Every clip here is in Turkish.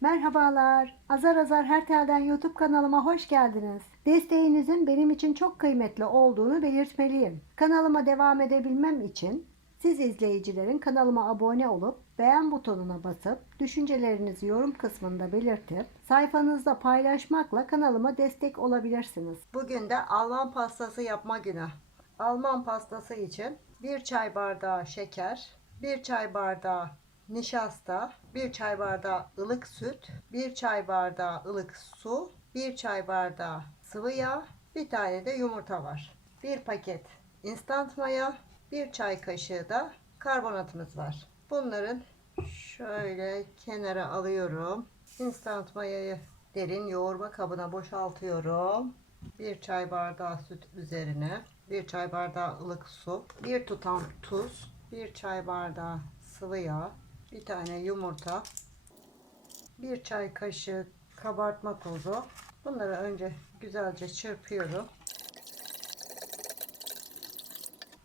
Merhabalar. Azar Azar Her Telden YouTube kanalıma hoş geldiniz. Desteğinizin benim için çok kıymetli olduğunu belirtmeliyim. Kanalıma devam edebilmem için siz izleyicilerin kanalıma abone olup beğen butonuna basıp düşüncelerinizi yorum kısmında belirtip sayfanızda paylaşmakla kanalıma destek olabilirsiniz. Bugün de Alman pastası yapma günü. Alman pastası için 1 çay bardağı şeker, 1 çay bardağı nişasta, 1 çay bardağı ılık süt, 1 çay bardağı ılık su, 1 çay bardağı sıvı yağ, bir tane de yumurta var. 1 paket instant maya, 1 çay kaşığı da karbonatımız var. Bunların şöyle kenara alıyorum. Instant mayayı derin yoğurma kabına boşaltıyorum. 1 çay bardağı süt üzerine 1 çay bardağı ılık su, 1 tutam tuz, 1 çay bardağı sıvı yağ, bir tane yumurta, 1 çay kaşığı kabartma tozu. Bunları önce güzelce çırpıyorum.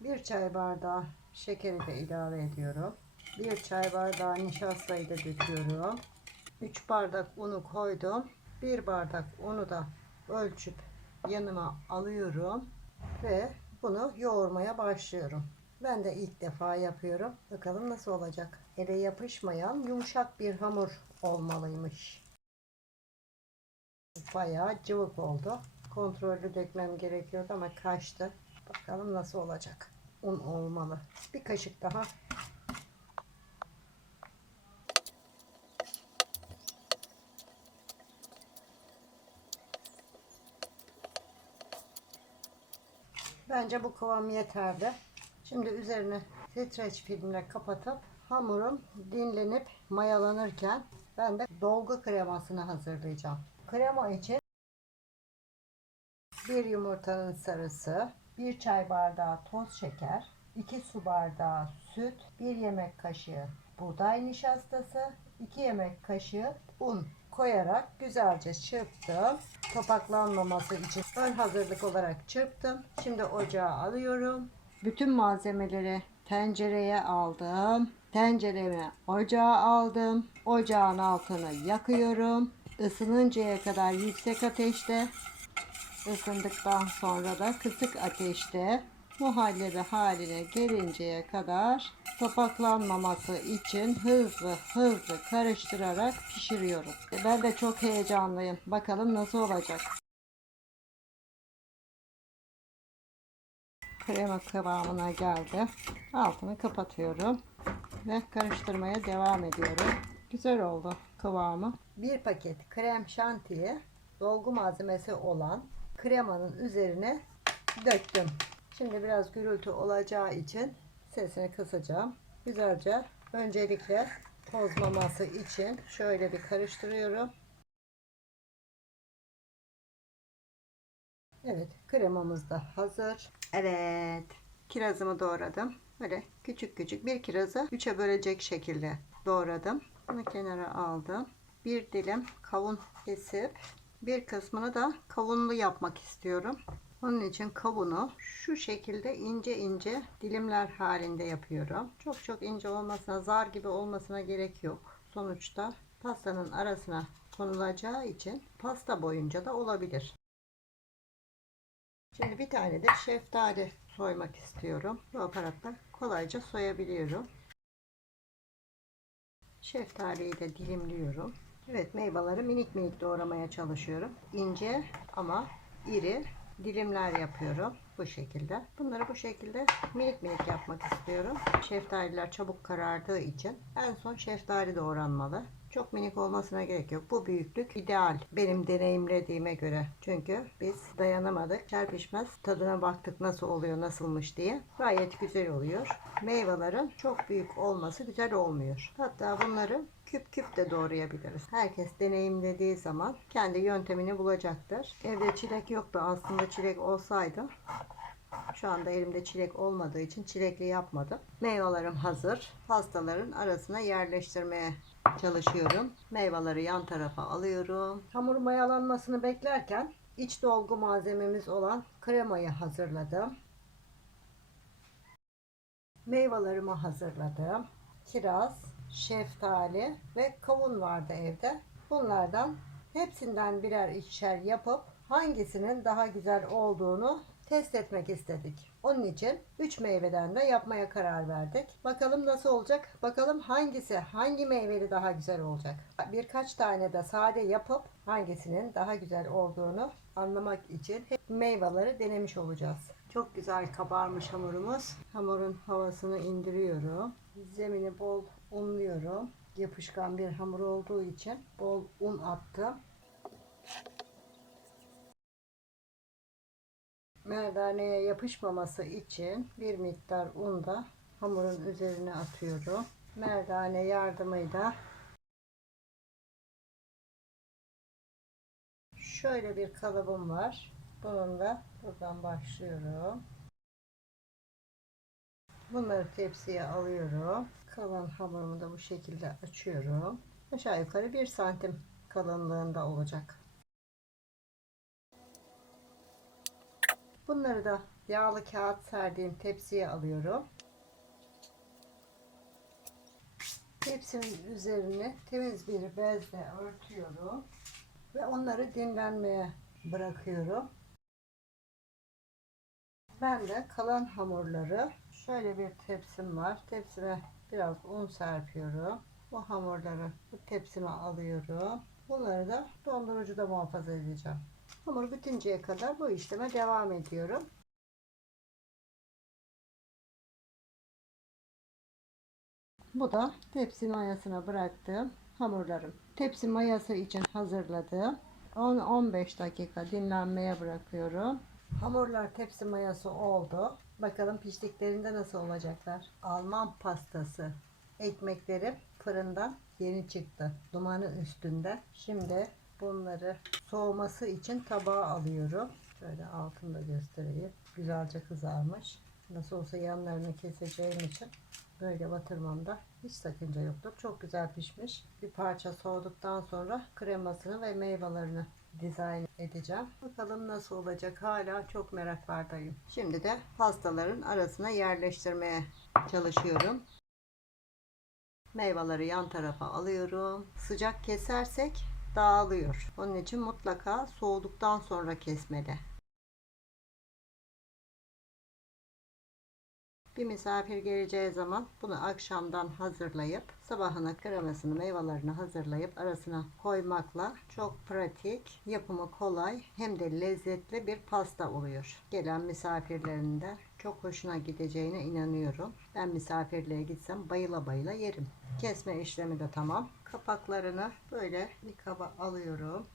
1 çay bardağı şekeri de ilave ediyorum. 1 çay bardağı nişastayı da döküyorum. 3 bardak unu koydum. 1 bardak unu da ölçüp yanıma alıyorum ve bunu yoğurmaya başlıyorum. Ben de ilk defa yapıyorum. Bakalım nasıl olacak. Ele yapışmayan yumuşak bir hamur olmalıymış. Bayağı cıvık oldu. Kontrollü dökmem gerekiyordu ama kaçtı. Bakalım nasıl olacak. Un olmalı. Bir kaşık daha Bence bu kıvam yeterli. Şimdi üzerine streç filmle kapatıp hamurum dinlenip mayalanırken ben de dolgu kremasını hazırlayacağım. Krema için bir yumurtanın sarısı, bir çay bardağı toz şeker, 2 su bardağı süt, 1 yemek kaşığı buğday nişastası, 2 yemek kaşığı un koyarak güzelce çırptım. Topaklanmaması için ön hazırlık olarak çırptım. Şimdi ocağa alıyorum. Bütün malzemeleri tencereye aldım. Tenceremi ocağa aldım. Ocağın altını yakıyorum. Isınıncaya kadar yüksek ateşte ısındıktan sonra da kısık ateşte muhallebi haline gelinceye kadar topaklanmaması için hızlı hızlı karıştırarak pişiriyorum. Ben de çok heyecanlıyım. Bakalım nasıl olacak. Krema kıvamına geldi. Altını kapatıyorum ve karıştırmaya devam ediyorum. Güzel oldu kıvamı. Bir paket krem şantiyi dolgu malzemesi olan kremanın üzerine döktüm. Şimdi biraz gürültü olacağı için sesini kısacağım. Güzelce öncelikle tozmaması için şöyle bir karıştırıyorum. Evet kremamız da hazır. Evet kirazımı doğradım. Böyle küçük küçük bir kirazı üçe bölecek şekilde doğradım. Bunu kenara aldım. Bir dilim kavun kesip bir kısmını da kavunlu yapmak istiyorum. Onun için kavunu şu şekilde ince ince dilimler halinde yapıyorum. Çok çok ince olmasına, zar gibi olmasına gerek yok. Sonuçta pastanın arasına konulacağı için pasta boyunca da olabilir. Şimdi bir tane de şeftali soymak istiyorum. Bu aparatla kolayca soyabiliyorum. Şeftaliyi de dilimliyorum. Evet meyveleri minik minik doğramaya çalışıyorum. İnce ama iri dilimler yapıyorum bu şekilde. Bunları bu şekilde minik minik yapmak istiyorum. Şeftaliler çabuk karardığı için en son şeftali doğranmalı. Çok minik olmasına gerek yok. Bu büyüklük ideal benim deneyimlediğime göre. Çünkü biz dayanamadık. Çarpışmaz tadına baktık nasıl oluyor nasılmış diye. Gayet güzel oluyor. Meyvelerin çok büyük olması güzel olmuyor. Hatta bunları küp küp de doğrayabiliriz. Herkes deneyimlediği zaman kendi yöntemini bulacaktır. Evde çilek yoktu. Aslında çilek olsaydı şu anda elimde çilek olmadığı için çilekli yapmadım. Meyvelerim hazır. Pastaların arasına yerleştirmeye çalışıyorum. Meyveleri yan tarafa alıyorum. Hamur mayalanmasını beklerken iç dolgu malzememiz olan kremayı hazırladım. Meyvelerimi hazırladım. Kiraz, şeftali ve kavun vardı evde. Bunlardan hepsinden birer ikişer yapıp hangisinin daha güzel olduğunu test etmek istedik. Onun için 3 meyveden de yapmaya karar verdik. Bakalım nasıl olacak? Bakalım hangisi, hangi meyveli daha güzel olacak? Birkaç tane de sade yapıp hangisinin daha güzel olduğunu anlamak için meyveleri denemiş olacağız. Çok güzel kabarmış hamurumuz. Hamurun havasını indiriyorum. Zemini bol unluyorum. Yapışkan bir hamur olduğu için bol un attım. merdaneye yapışmaması için bir miktar un da hamurun üzerine atıyorum. Merdane yardımıyla şöyle bir kalıbım var. Bununla buradan başlıyorum. Bunları tepsiye alıyorum. Kalan hamurumu da bu şekilde açıyorum. Aşağı yukarı 1 santim kalınlığında olacak. Bunları da yağlı kağıt serdiğim tepsiye alıyorum. Tepsinin üzerine temiz bir bezle örtüyorum ve onları dinlenmeye bırakıyorum. Ben de kalan hamurları şöyle bir tepsim var. Tepsime biraz un serpiyorum. Bu hamurları bu tepsime alıyorum. Bunları da dondurucuda muhafaza edeceğim. Hamur bitinceye kadar bu işleme devam ediyorum. Bu da tepsi mayasına bıraktığım hamurlarım. Tepsi mayası için hazırladığım 10-15 dakika dinlenmeye bırakıyorum. Hamurlar tepsi mayası oldu. Bakalım piştiklerinde nasıl olacaklar. Alman pastası. Ekmeklerim fırından yeni çıktı. Dumanı üstünde. Şimdi bunları soğuması için tabağa alıyorum. Şöyle altında göstereyim. Güzelce kızarmış. Nasıl olsa yanlarını keseceğim için böyle batırmamda hiç sakınca yoktur. Çok güzel pişmiş. Bir parça soğuduktan sonra kremasını ve meyvelerini dizayn edeceğim. Bakalım nasıl olacak. Hala çok meraklardayım. Şimdi de pastaların arasına yerleştirmeye çalışıyorum. Meyveleri yan tarafa alıyorum. Sıcak kesersek dağılıyor. Onun için mutlaka soğuduktan sonra kesmeli. Bir misafir geleceği zaman bunu akşamdan hazırlayıp sabahına kremasını meyvelerini hazırlayıp arasına koymakla çok pratik, yapımı kolay hem de lezzetli bir pasta oluyor. Gelen misafirlerin de çok hoşuna gideceğine inanıyorum. Ben misafirliğe gitsem bayıla bayıla yerim. Kesme işlemi de tamam. Kapaklarını böyle bir kaba alıyorum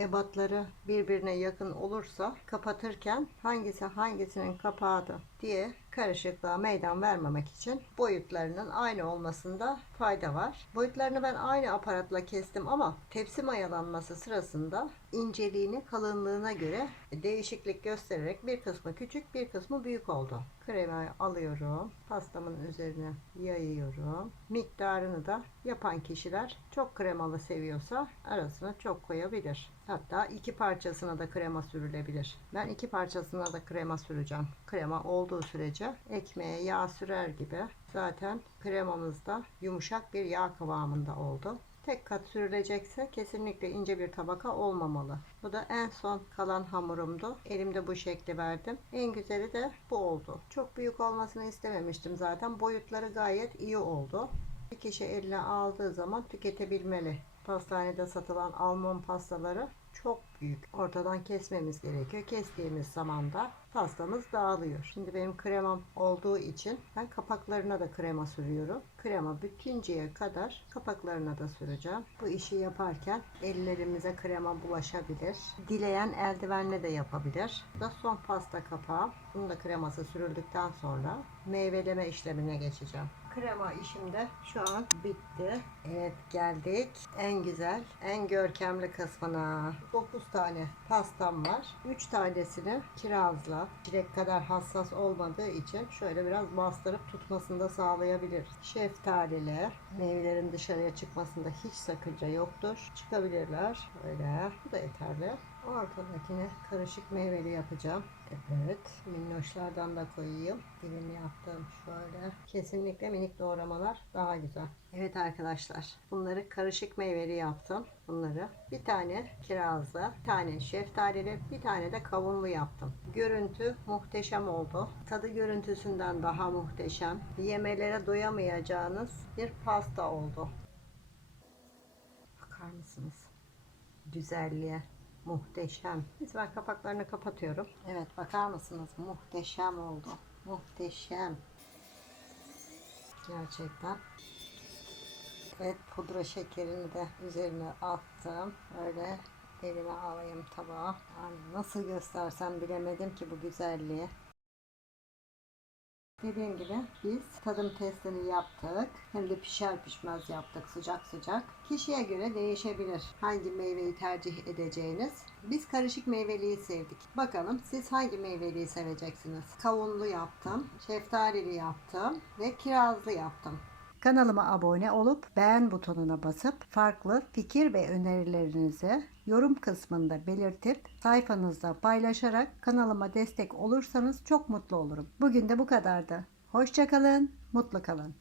ebatları birbirine yakın olursa kapatırken hangisi hangisinin kapağıdır diye karışıklığa meydan vermemek için boyutlarının aynı olmasında fayda var. Boyutlarını ben aynı aparatla kestim ama tepsi mayalanması sırasında inceliğini kalınlığına göre değişiklik göstererek bir kısmı küçük bir kısmı büyük oldu. Kremayı alıyorum. Pastamın üzerine yayıyorum. Miktarını da yapan kişiler çok kremalı seviyorsa arasına çok koyabilir. Hatta iki parçasına da krema sürülebilir. Ben iki parçasına da krema süreceğim. Krema olduğu sürece ekmeğe yağ sürer gibi zaten kremamız da yumuşak bir yağ kıvamında oldu. Tek kat sürülecekse kesinlikle ince bir tabaka olmamalı. Bu da en son kalan hamurumdu. Elimde bu şekli verdim. En güzeli de bu oldu. Çok büyük olmasını istememiştim zaten. Boyutları gayet iyi oldu. Bir kişi eline aldığı zaman tüketebilmeli. Pastanede satılan Alman pastaları çok büyük. Ortadan kesmemiz gerekiyor. Kestiğimiz zaman da pastamız dağılıyor. Şimdi benim kremam olduğu için ben kapaklarına da krema sürüyorum. Krema bitinceye kadar kapaklarına da süreceğim. Bu işi yaparken ellerimize krema bulaşabilir. Dileyen eldivenle de yapabilir. Da son pasta kapağı. Bunun da kreması sürüldükten sonra meyveleme işlemine geçeceğim. Krema işim de şu an bitti. Evet geldik en güzel, en görkemli kısmına. 9 tane pastam var. 3 tanesini kirazla, çilek kadar hassas olmadığı için şöyle biraz bastırıp tutmasını da sağlayabilir. Şeftalili, meyvelerin dışarıya çıkmasında hiç sakınca yoktur. Çıkabilirler. Öyle. Bu da yeterli. Ortadakini karışık meyveli yapacağım. Evet, minnoşlardan da koyayım. Dilim yaptım şöyle. Kesinlikle minik doğramalar daha güzel. Evet arkadaşlar, bunları karışık meyveli yaptım. Bunları bir tane kirazlı, bir tane şeftalili, bir tane de kavunlu yaptım. Görüntü muhteşem oldu. Tadı görüntüsünden daha muhteşem. Yemelere doyamayacağınız bir pasta oldu. Bakar mısınız? Güzelliğe. Muhteşem. Biz ben kapaklarını kapatıyorum. Evet bakar mısınız? Muhteşem oldu. Muhteşem. Gerçekten. Evet pudra şekerini de üzerine attım. Öyle elime alayım tabağa. Yani nasıl göstersem bilemedim ki bu güzelliği. Dediğim gibi biz tadım testini yaptık. Hem de pişer pişmez yaptık sıcak sıcak. Kişiye göre değişebilir hangi meyveyi tercih edeceğiniz. Biz karışık meyveliyi sevdik. Bakalım siz hangi meyveliyi seveceksiniz? Kavunlu yaptım, şeftalili yaptım ve kirazlı yaptım. Kanalıma abone olup beğen butonuna basıp farklı fikir ve önerilerinizi yorum kısmında belirtip sayfanızda paylaşarak kanalıma destek olursanız çok mutlu olurum. Bugün de bu kadardı. Hoşçakalın, mutlu kalın.